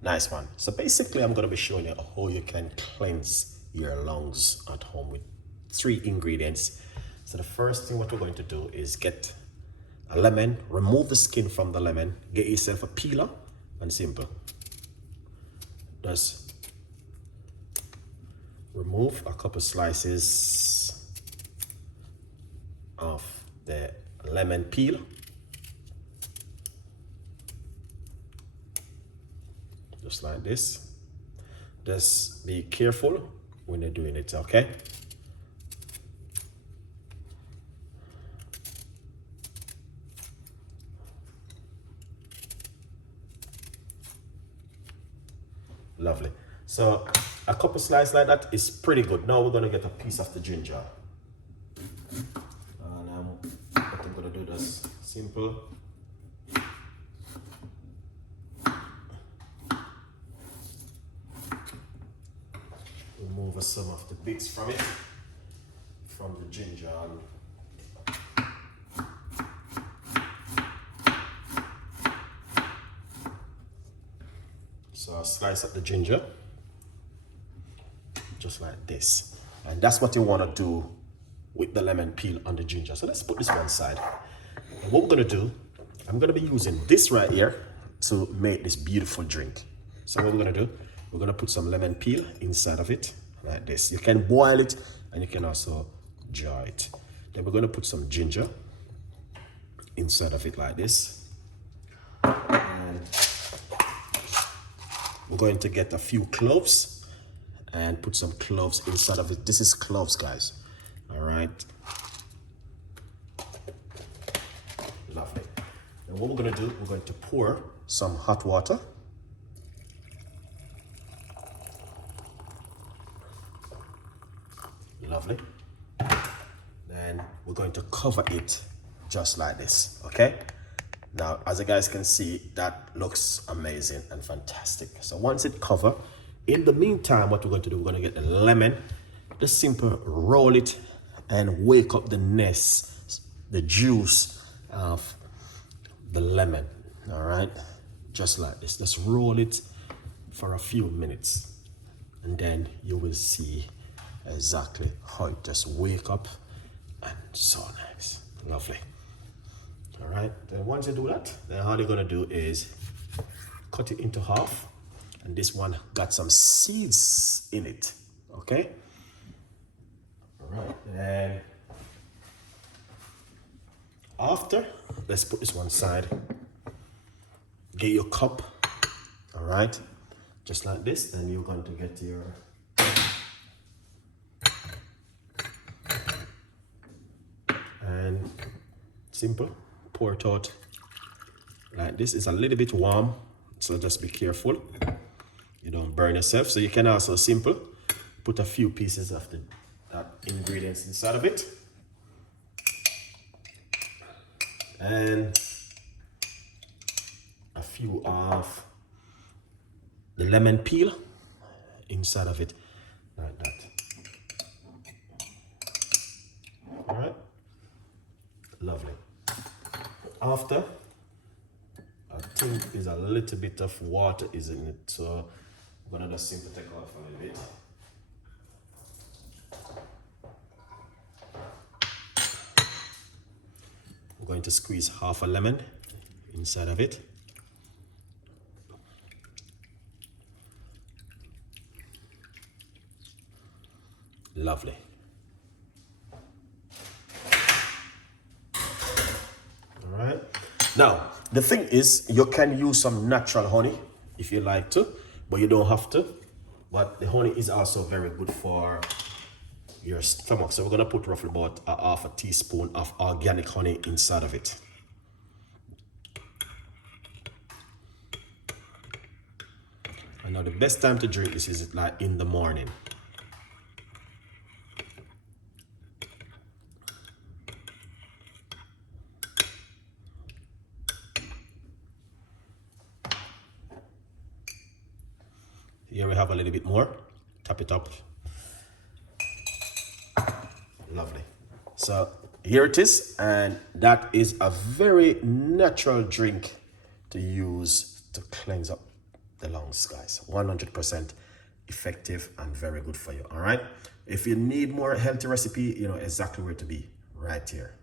Nice one. So basically, I'm going to be showing you how you can cleanse your lungs at home with 3 ingredients. So the first thing what we're going to do is get a lemon, remove the skin from the lemon, get yourself a peeler, and simple. Just remove a couple slices of the lemon peel. Just like this. Just be careful when you're doing it, okay? Lovely. So a couple slices like that is pretty good. Now we're gonna get a piece of the ginger. And what I'm gonna do this simple. Remove some of the bits from it, from the ginger. So I slice up the ginger, just like this. And that's what you want to do with the lemon peel on the ginger. So let's put this one side. And what we're going to do, I'm going to be using this right here to make this beautiful drink. So what we're going to do, we're going to put some lemon peel inside of it, like this. You can boil it and you can also jar it. Then we're going to put some ginger inside of it like this. And we're going to get a few cloves and put some cloves inside of it. This is cloves, guys. All right. Lovely. And what we're going to do, we're going to pour some hot water. Lovely. Then we're going to cover it just like this, okay? Now, as you guys can see, that looks amazing and fantastic. So once it covers, in the meantime, what we're going to do, we're going to get the lemon, just simple roll it and wake up the nest, the juice of the lemon, all right? Just like this, just roll it for a few minutes and then you will see exactly how it just wake up and so nice, lovely. All right, then once you do that, then all you're gonna do is cut it into half. And this one got some seeds in it, okay? All right, and after, let's put this one aside. Get your cup, all right? Just like this, then you're going to get your and simple. Pour it out like this. It's a little bit warm, so just be careful you don't burn yourself. So you can also simple put a few pieces of the ingredients inside of it and a few of the lemon peel inside of it like that. All right, lovely. After, I think there's a little bit of water is in it, so I'm gonna just simply take off a little bit. I'm going to squeeze half a lemon inside of it. Lovely. All right. Now, the thing is, you can use some natural honey if you like to, but you don't have to. But the honey is also very good for your stomach. So we're gonna put roughly about a half a teaspoon of organic honey inside of it. And now the best time to drink this is like in the morning. Here we have a little bit more. Tap it up. Lovely. So here it is, and that is a very natural drink to use to cleanse up the lungs, guys. 100% effective and very good for you. All right. If you need more healthy recipe, you know exactly where to be, right here.